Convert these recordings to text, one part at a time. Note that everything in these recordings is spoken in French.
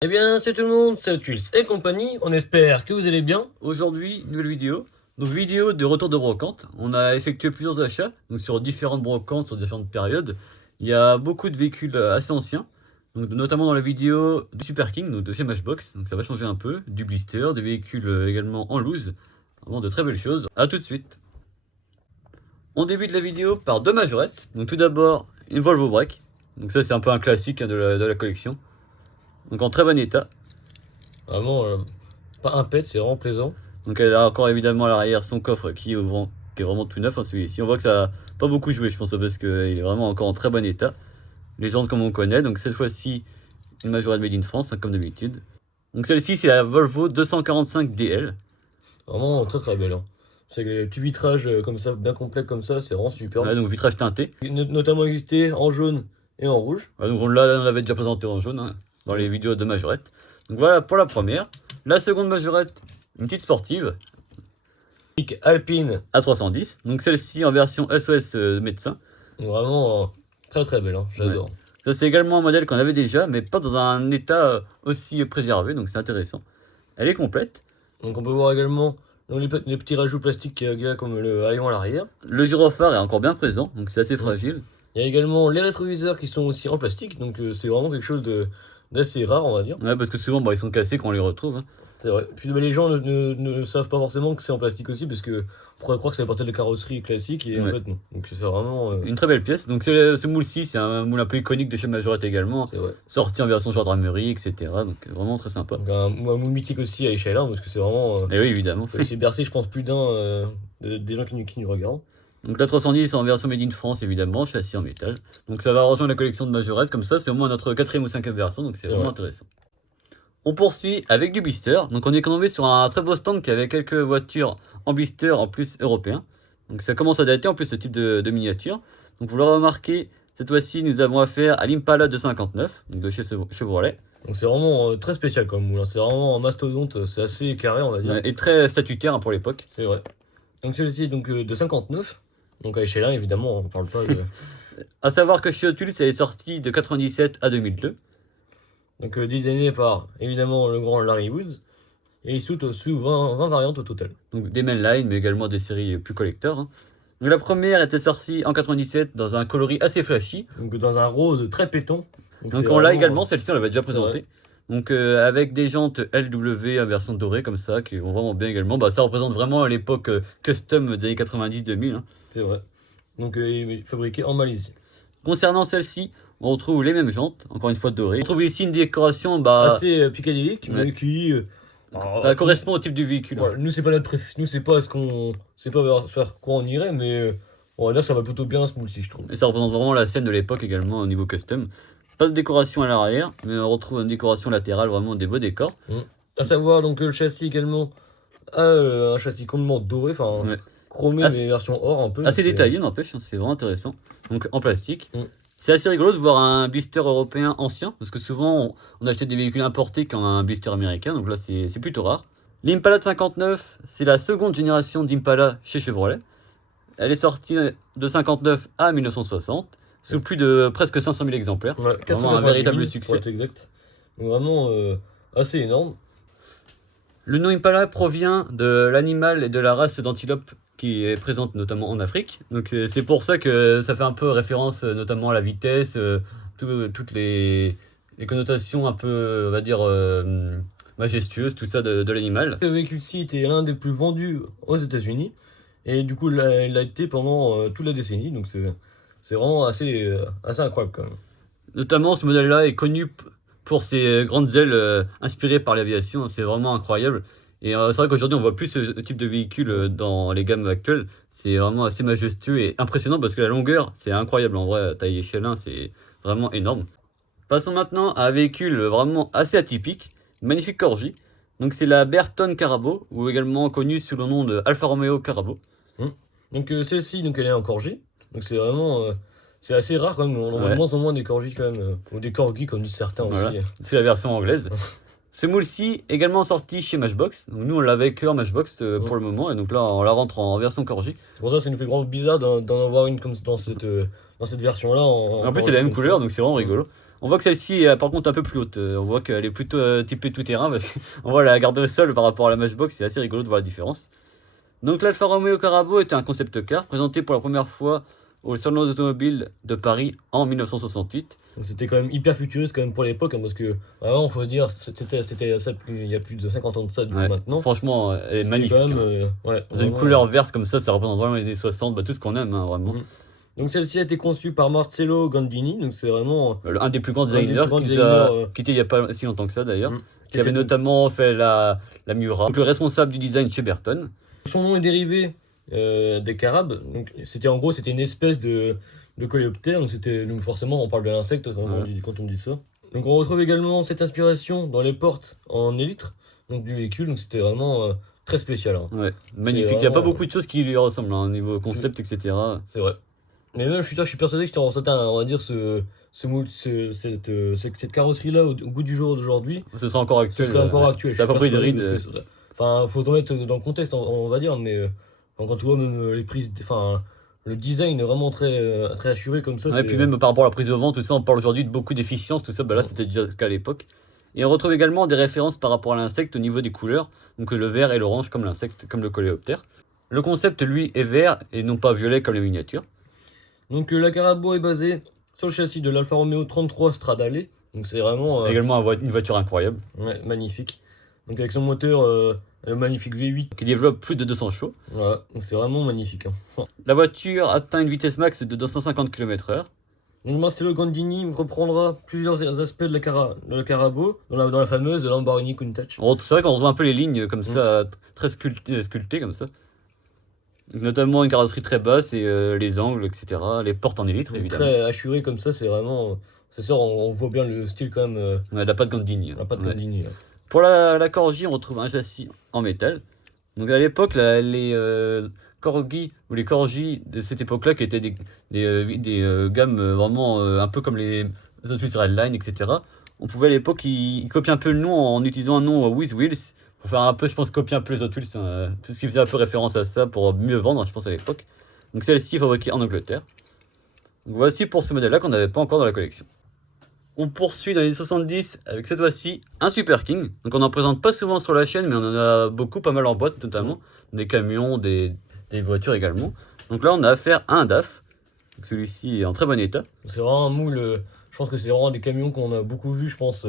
Eh bien, c'est tout le monde, c'est Tuls et compagnie, on espère que vous allez bien. Aujourd'hui, nouvelle vidéo. Donc vidéo de retour de brocante. On a effectué plusieurs achats, donc sur différentes brocantes, sur différentes périodes. Il y a beaucoup de véhicules assez anciens, donc notamment dans la vidéo du Super King, donc de chez Matchbox. Donc ça va changer un peu, du blister, des véhicules également en loose. Vraiment de très belles choses. A tout de suite. On débute la vidéo par deux majorettes. Donc tout d'abord, une Volvo Break. Donc ça c'est un peu un classique de la collection. Donc en très bon état. Vraiment, pas un pet, c'est vraiment plaisant. Donc elle a encore évidemment à l'arrière son coffre qui est vraiment tout neuf, hein, celui-ci. On voit que ça n'a pas beaucoup joué, je pense, parce qu'il est vraiment encore en très bon état. Les jantes comme on connaît, donc cette fois-ci une majorette made in France, hein, comme d'habitude. Donc celle-ci c'est la Volvo 245 DL. Vraiment très très belle. Hein. C'est que les petits vitrages comme ça, bien complets comme ça, c'est vraiment super. Voilà, donc vitrage teinté. Notamment existé en jaune et en rouge. Voilà, donc là on l'avait déjà présenté en jaune, hein, dans les vidéos de majorette. Donc voilà pour la première. La seconde majorette, une petite sportive. Alpine A310. Donc celle-ci en version SOS médecin. Vraiment très très belle, hein. J'adore. Ouais. Ça c'est également un modèle qu'on avait déjà, mais pas dans un état aussi préservé, donc c'est intéressant. Elle est complète. Donc on peut voir également les petits rajouts plastiques qu'il y a comme le haillon à l'arrière. Le gyrophare est encore bien présent, donc c'est assez fragile. Il y a également les rétroviseurs qui sont aussi en plastique, donc c'est vraiment quelque chose d'assez rare, on va dire. Ouais, parce que souvent ils sont cassés quand on les retrouve, hein. C'est vrai. Puis les gens ne savent pas forcément que c'est en plastique aussi, parce que on pourrait croire que c'est la partie de carrosserie classique, et en Ouais. fait non. Donc c'est vraiment. Une très belle pièce. Donc ce moule-ci, c'est un moule un peu iconique de chez Majorette également, C'est vrai. sorti en version gendarmerie, etc. Donc vraiment très sympa. Donc un moule mythique aussi à échelle 1, parce que c'est vraiment. Et oui, évidemment. C'est bercé, je pense, plus d'un des gens qui nous regardent. Donc la 310 en version made in France, évidemment, châssis en métal. Donc ça va rejoindre la collection de Majorette, comme ça c'est au moins notre quatrième ou cinquième version, donc c'est vraiment intéressant. On poursuit avec du blister. Donc on est tombé sur un très beau stand qui avait quelques voitures en blister en plus européen. Donc ça commence à dater en plus ce type de miniature. Donc vous l'aurez remarqué, cette fois-ci nous avons affaire à l'Impala 259, donc de chez Chevrolet. Donc c'est vraiment très spécial comme moule, hein. C'est vraiment un mastodonte, c'est assez carré, on va dire. Et très statutaire, hein, pour l'époque. C'est vrai. Donc celui-ci donc de 59. Donc à échelle 1, évidemment, on parle pas de. A savoir que chez Otus, elle est sortie de 97 à 2002. Donc designé par évidemment le grand Larry Woods. Et il sous 20 variantes au total. Donc des mainline, mais également des séries plus collector, hein. Donc la première était sortie en 97 dans un coloris assez flashy. Donc dans un rose très pétant. Donc on l'a également, celle-ci on l'avait déjà présentée. Donc avec des jantes LW en version dorée comme ça, qui vont vraiment bien également. Bah, ça représente vraiment l'époque custom des années 90-2000, hein. C'est vrai. Donc il est fabriqué en Malaisie. Concernant celle-ci, on retrouve les mêmes jantes, encore une fois dorées. On trouve ici une décoration assez psychédélique, mais qui correspond au type du véhicule. Ouais, nous c'est pas notre nous c'est pas ce qu'on c'est pas vers quoi on irait, mais on va dire que ça va plutôt bien ce moule-ci, je trouve. Et ça représente vraiment la scène de l'époque également au niveau custom. Pas de décoration à l'arrière, mais on retrouve une décoration latérale, vraiment des beaux décors. À savoir donc le châssis également a un châssis complètement doré, enfin chromé, mais version or un peu. Assez détaillé, n'empêche, hein, c'est vraiment intéressant. Donc en plastique. C'est assez rigolo de voir un blister européen ancien, parce que souvent on achetait des véhicules importés qui ont un blister américain, donc là c'est plutôt rare. L'Impala de 59, c'est la seconde génération d'Impala chez Chevrolet. Elle est sortie de 59 à 1960, sous plus de presque 500 000 exemplaires. Ouais, vraiment un véritable succès. Exact. Donc vraiment assez énorme. Le nom Impala provient de l'animal et de la race d'antilope qui est présente notamment en Afrique. Donc c'est pour ça que ça fait un peu référence notamment à la vitesse, toutes les connotations un peu, on va dire, majestueuses, tout ça de l'animal. Ce véhicule-ci était l'un des plus vendus aux États-Unis. Et du coup, il l'a été pendant toute la décennie. Donc c'est vraiment assez incroyable quand même. Notamment, ce modèle-là est connu pour ses grandes ailes inspirées par l'aviation. C'est vraiment incroyable. Et c'est vrai qu'aujourd'hui, on voit plus ce type de véhicule dans les gammes actuelles. C'est vraiment assez majestueux et impressionnant parce que la longueur, c'est incroyable. En vrai, taille échelle 1, c'est vraiment énorme. Passons maintenant à un véhicule vraiment assez atypique. Une magnifique Corgi. Donc c'est la Bertone Carabo, ou également connue sous le nom de Alfa Romeo Carabo. Donc celle-ci, donc elle est en Corgi. Donc c'est vraiment c'est assez rare quand même. On en voit de moins en moins des Corgis quand même, ou des Corgis comme disent certains aussi. C'est la version anglaise. Ce moule-ci également sorti chez Matchbox. Donc nous on l'avait que en Matchbox pour le moment, et donc là on la rentre en version Corgi. C'est pour ça que ça nous fait vraiment bizarre d'en avoir une comme dans cette version-là. En plus c'est la même couleur, donc c'est vraiment rigolo. On voit que celle-ci est par contre un peu plus haute. On voit qu'elle est plutôt typée tout terrain parce qu'on voit la garde au sol par rapport à la Matchbox. C'est assez rigolo de voir la différence. Donc l'Alfa Romeo Carabo était un concept car présenté pour la première fois au Salon d'automobile de Paris en 1968. Donc c'était quand même hyper futuriste quand même pour l'époque, hein, parce que vraiment, faut se dire, c'était ça il y a plus de 50 ans de ça du coup, Ouais, maintenant. franchement, elle est C'était magnifique. quand même, Hein. ouais, Dans une vraiment. couleur verte comme ça représente vraiment les années 60, bah, tout ce qu'on aime, hein, vraiment. Donc celle-ci a été conçue par Marcello Gandini, donc c'est vraiment Un des plus grands un des designers plus grands qui nous designers, a quitté il n'y a pas si longtemps que ça d'ailleurs. Qui avait était- notamment fait la Miura. Donc le responsable du design chez Burton. Son nom est dérivé des carabes, donc c'était une espèce de coléoptère, donc forcément on parle de l'insecte quand on dit ça. Donc on retrouve également cette inspiration dans les portes en élytre donc du véhicule, donc c'était vraiment très spécial. Hein. Ouais, magnifique. Il n'y a pas vraiment, beaucoup de choses qui lui ressemblent hein, au niveau concept, etc. C'est vrai. Mais même je suis persuadé que tu auras on va dire cette carrosserie-là au goût du jour d'aujourd'hui. Ce sera encore actuel. Ce serait encore actuel. Ça a pas pris de ride. Enfin, faut s'en mettre dans le contexte, on va dire, mais quand tu vois même les prises, enfin, le design est vraiment très assuré comme ça. Ouais, puis même par rapport à la prise au vent, tout ça, on parle aujourd'hui de beaucoup d'efficience, tout ça, bah là c'était déjà le cas à l'époque. Et on retrouve également des références par rapport à l'insecte au niveau des couleurs, donc le vert et l'orange comme l'insecte, comme le coléoptère. Le concept, lui, est vert et non pas violet comme les miniatures. Donc la Carabo est basée sur le châssis de l'Alfa Romeo 33 Stradale, donc c'est vraiment Également une voiture incroyable. Ouais, magnifique. Donc avec son moteur, le magnifique V8. Qui développe plus de 200 chevaux. Voilà, donc c'est vraiment magnifique. Hein. La voiture atteint une vitesse max de 250 km/h. Donc Marcello Gandini reprendra plusieurs aspects de la Carabo dans la fameuse Lamborghini Countach. C'est vrai qu'on retrouve un peu les lignes comme ça, très sculptées comme ça. Donc, notamment une carrosserie très basse et les angles, etc. Les portes en élytre, évidemment. Très assuré comme ça, c'est vraiment. C'est sûr, on voit bien le style quand même. On a la patte Gandini. La patte Gandini. Là. Pour la Corgi, on retrouve un châssis en métal. Donc à l'époque, les Corgi ou les Corgi de cette époque-là, qui étaient des gammes vraiment un peu comme les Hot Wheels Redline, etc. On pouvait à l'époque ils copier un peu le nom en utilisant un nom With Wheels pour faire un peu, je pense, copier un peu les Hot Wheels, tout ce qui faisait un peu référence à ça pour mieux vendre, je pense, à l'époque. Donc celle-ci fabriquée en Angleterre. Donc voici pour ce modèle-là qu'on n'avait pas encore dans la collection. On poursuit dans les 70 avec cette fois-ci un Super King. Donc on n'en présente pas souvent sur la chaîne, mais on en a beaucoup, pas mal en boîte notamment. Des camions, des voitures également. Donc là on a affaire à un DAF. Celui-ci est en très bon état. C'est vraiment un moule, je pense que c'est vraiment des camions qu'on a beaucoup vu, je pense,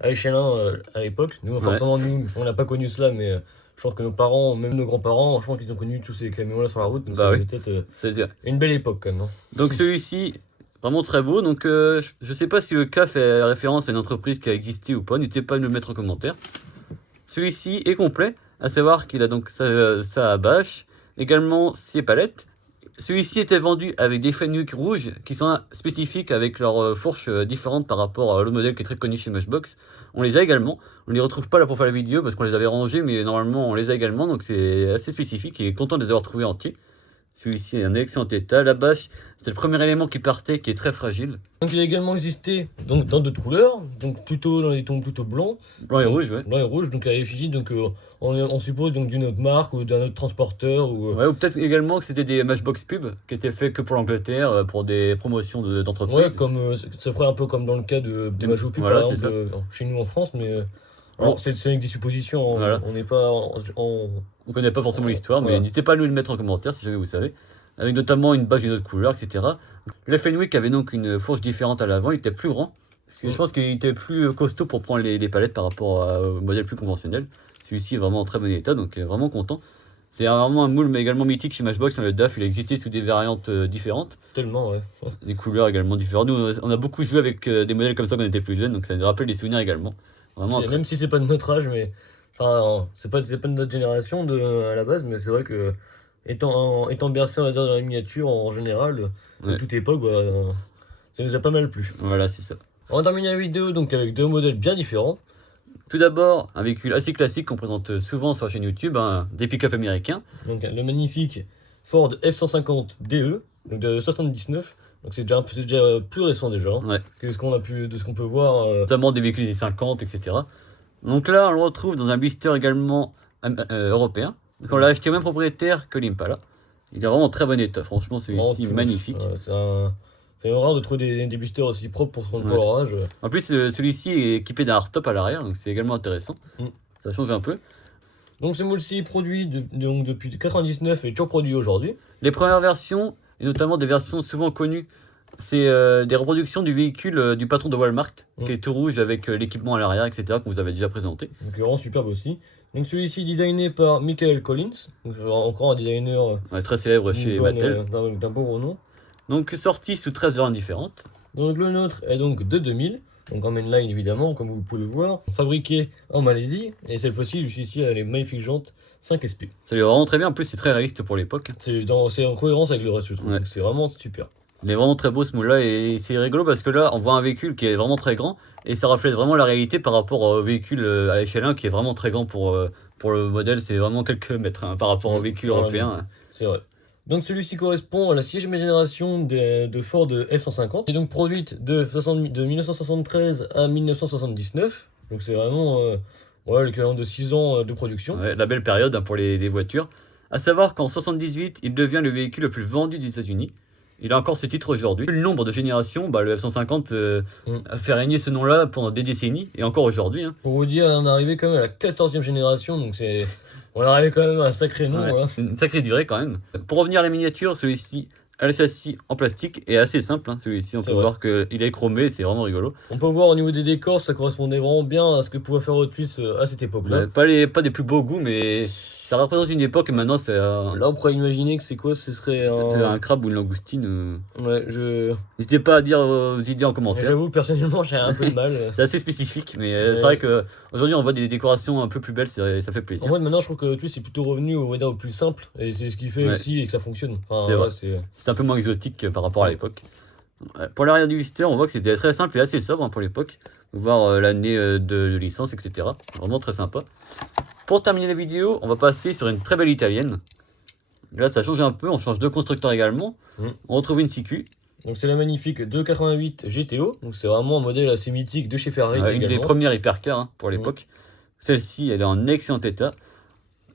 à l'échelle 1 à l'époque. Nous, forcément, nous, on n'a pas connu cela, mais je pense que nos parents, même nos grands-parents, je pense qu'ils ont connu tous ces camions-là sur la route. Donc peut-être C'est-à-dire une belle époque quand même. Hein. Donc celui-ci, vraiment très beau. Donc je sais pas si le cas fait référence à une entreprise qui a existé ou pas. N'hésitez pas à nous le mettre en commentaire. Celui-ci est complet, à savoir qu'il a donc sa bâche, également ses palettes. Celui-ci était vendu avec des fenwick rouges qui sont spécifiques avec leurs fourches différentes par rapport à l'autre modèle qui est très connu chez Matchbox. On les a également. On ne les retrouve pas là pour faire la vidéo parce qu'on les avait rangés, mais normalement on les a également. Donc c'est assez spécifique et content de les avoir trouvés entiers. Celui-ci est en excellent état. La bâche, c'est le premier élément qui partait, qui est très fragile. Donc il a également existé donc, dans d'autres couleurs, donc plutôt dans des tons plutôt blancs. Blanc et rouge, ouais. Blanc et rouge, donc à l'effigie, donc on suppose donc d'une autre marque ou d'un autre transporteur. Ouais, ou peut-être également que c'était des Matchbox pub qui étaient faits que pour l'Angleterre, pour des promotions d'entreprise. Ouais, comme ça ferait un peu comme dans le cas des Majou pub voilà, par exemple, chez nous en France, mais alors c'est avec des suppositions, voilà. on n'est pas On connaît pas forcément l'histoire, mais voilà. n'hésitez pas à nous le mettre en commentaire si jamais vous savez. Avec notamment une bâche d'une autre couleur, etc. Le Fenwick avait donc une fourche différente à l'avant, il était plus grand. Parce que je pense qu'il était plus costaud pour prendre les palettes par rapport au modèle plus conventionnel. Celui-ci est vraiment en très bon état, donc vraiment content. C'est vraiment un moule mais également mythique chez Matchbox. Le DAF, il existait sous des variantes différentes. Tellement, ouais. Des couleurs également différentes. Nous, on a beaucoup joué avec des modèles comme ça quand on était plus jeunes, donc ça nous rappelle des souvenirs également. Vraiment Même si c'est pas de notre âge, mais enfin, c'est pas de notre génération à la base, mais c'est vrai que étant bercé on va dire, dans la miniature en général, de toute époque, ça nous a pas mal plu. Voilà, c'est ça. On va terminer la vidéo donc avec deux modèles bien différents. Tout d'abord, un véhicule assez classique qu'on présente souvent sur la chaîne YouTube, des pick-up américains. Donc le magnifique Ford F-150 DE, donc de 79. Donc c'est déjà plus récent déjà, ouais. Que ce qu'on peut voir. Notamment des véhicules des 50, etc. Donc là, on le retrouve dans un blister également européen. Donc on l'a acheté au même propriétaire que l'Impala. Il est vraiment en très bon état, franchement celui-ci magnifique. C'est C'est rare de trouver des boosters aussi propres pour son Ouais. colorage. En plus, celui-ci est équipé d'un hardtop à l'arrière, donc c'est également intéressant. Mm. Ça change un peu. Donc ce moule-ci produit donc depuis 99 et toujours produit aujourd'hui. Les premières versions, et notamment des versions souvent connues, c'est des reproductions du véhicule du patron de Walmart, qui est tout rouge avec l'équipement à l'arrière, etc., que vous avez déjà présenté. Donc vraiment superbe aussi. Donc celui-ci designé par Michael Collins, donc encore un designer Ouais, très célèbre chez Mattel. d'un beau renom. Donc sorti sous 13 variantes différentes. Donc le nôtre est donc de 2000, donc en mainline évidemment, comme vous pouvez le voir, fabriqué en Malaisie, et cette fois-ci, celui-ci a les magnifiques jantes 5SP. Ça lui va vraiment très bien, en plus c'est très réaliste pour l'époque. C'est en cohérence avec le reste, je trouve, Ouais. donc c'est vraiment super. Il est vraiment très beau ce moule-là, et c'est rigolo parce que là on voit un véhicule qui est vraiment très grand, et ça reflète vraiment la réalité par rapport au véhicule à l'échelle 1 qui est vraiment très grand pour le modèle, c'est vraiment quelques mètres hein, par rapport au véhicule européen. C'est vrai. Donc celui-ci correspond à la 6e génération de Ford F-150, et donc produite de 1973 à 1979, donc c'est vraiment voilà, l'équivalent de 6 ans de production. Ouais, la belle période hein, pour les voitures. A savoir qu'en 78, il devient le véhicule le plus vendu des États-Unis. Il a encore ce titre aujourd'hui. Le nombre de générations, le F-150 a fait régner ce nom-là pendant des décennies, et encore aujourd'hui. Hein. Pour vous dire, on est arrivé quand même à la 14e génération, donc on est arrivé quand même à un sacré nom. Ouais, Voilà. une sacrée durée quand même. Pour revenir à la miniature, celui-ci a le châssis en plastique et assez simple. Hein, celui-ci, on peut voir qu'il est chromé, c'est vraiment rigolo. On peut voir au niveau des décors, ça correspondait vraiment bien à ce que pouvait faire Hot Wheels à cette époque-là. Ouais, pas des plus beaux goûts, mais ça représente une époque et maintenant c'est Là, on pourrait imaginer que c'est quoi? Ce serait un crabe ou une langoustine. Ouais, N'hésitez pas à dire vos idées en commentaire. J'avoue, personnellement, j'ai un peu de mal. C'est assez spécifique, mais c'est vrai qu'aujourd'hui on voit des décorations un peu plus belles, ça fait plaisir. En fait, maintenant, je trouve que Hot Wheels est plutôt revenu au plus simple, et c'est ce qui fait aussi et que ça fonctionne. Enfin, c'est vrai. c'est C'est un peu moins exotique par rapport à l'époque. Pour l'arrière du blister, on voit que c'était très simple et assez sobre pour l'époque. Voir l'année de licence, etc. Vraiment très sympa. Pour terminer la vidéo, on va passer sur une très belle italienne. Là, ça change un peu, on change de constructeur également. On retrouve une CQ. Donc c'est la magnifique 288 GTO, donc c'est vraiment un modèle assez mythique de chez Ferrari. Une des premières hypercars pour l'époque. Celle-ci, elle est en excellent état.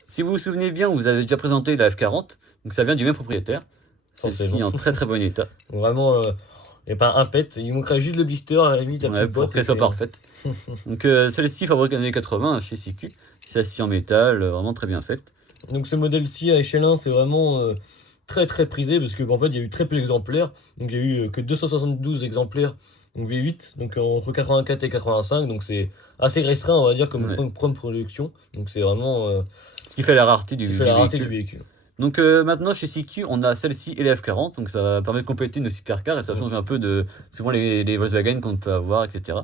Si vous vous souvenez bien, vous avez déjà présenté la F40, donc ça vient du même propriétaire. Celle-ci en très très bon état. Vraiment, il n'y a pas un pet, il manquerait juste le blister à la limite pour qu'elle soit parfaite. Donc celle-ci fabriquée dans les années 80 chez CQ, celle-ci en métal, vraiment très bien faite. Donc ce modèle-ci à échelle 1, c'est vraiment très très prisé parce qu'en fait il y a eu très peu d'exemplaires. Donc il y a eu que 272 exemplaires, donc V8, donc entre 84 et 85, donc c'est assez restreint on va dire comme première production. Donc c'est vraiment ce qui fait la rareté du véhicule. Donc maintenant chez CQ on a celle-ci et les F40, donc ça permet de compléter nos supercars et ça change un peu de souvent les Volkswagen qu'on peut avoir, etc.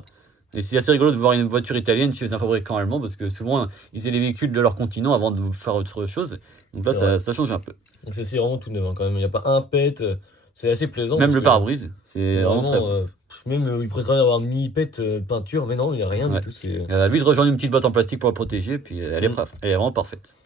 Et c'est assez rigolo de voir une voiture italienne chez un fabricant allemand parce que souvent ils faisaient les véhicules de leur continent avant de faire autre chose. Donc là ça change un peu. Donc c'est vraiment tout neuf quand même, il n'y a pas un pet, c'est assez plaisant. Même le pare-brise, c'est vraiment très bon. Même il préférerait avoir un mini pet peinture, mais non, il n'y a rien du tout. Elle a vite rejoindre une petite boîte en plastique pour la protéger, puis elle est vraiment parfaite.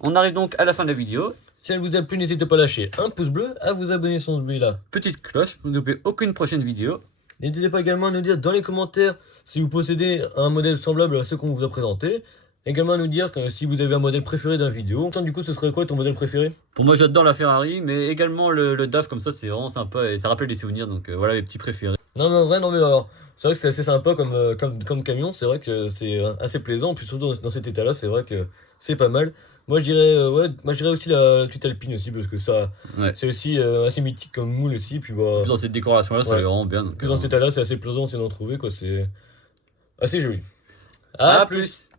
On arrive donc à la fin de la vidéo. Si elle vous a plu, n'hésitez pas à lâcher un pouce bleu, à vous abonner sur ce là. Petite cloche pour ne louper aucune prochaine vidéo. N'hésitez pas également à nous dire dans les commentaires si vous possédez un modèle semblable à ce qu'on vous a présenté. Également à nous dire si vous avez un modèle préféré d'un vidéo. Du coup, ce serait quoi ton modèle préféré? Pour moi, j'adore la Ferrari, mais également le DAF comme ça, c'est vraiment sympa et ça rappelle des souvenirs. Donc voilà mes petits préférés. Non, mais en vrai, alors, c'est vrai que c'est assez sympa comme camion. C'est vrai que c'est assez plaisant. Puis surtout dans cet état-là, c'est vrai que c'est pas mal. Moi, je dirais aussi la petite Alpine aussi parce que ça, c'est aussi assez mythique comme moule aussi. Puis dans cette décoration-là, ça est vraiment bien. Donc, dans cet état-là, c'est assez plaisant d'en trouver quoi. C'est assez joli. À plus.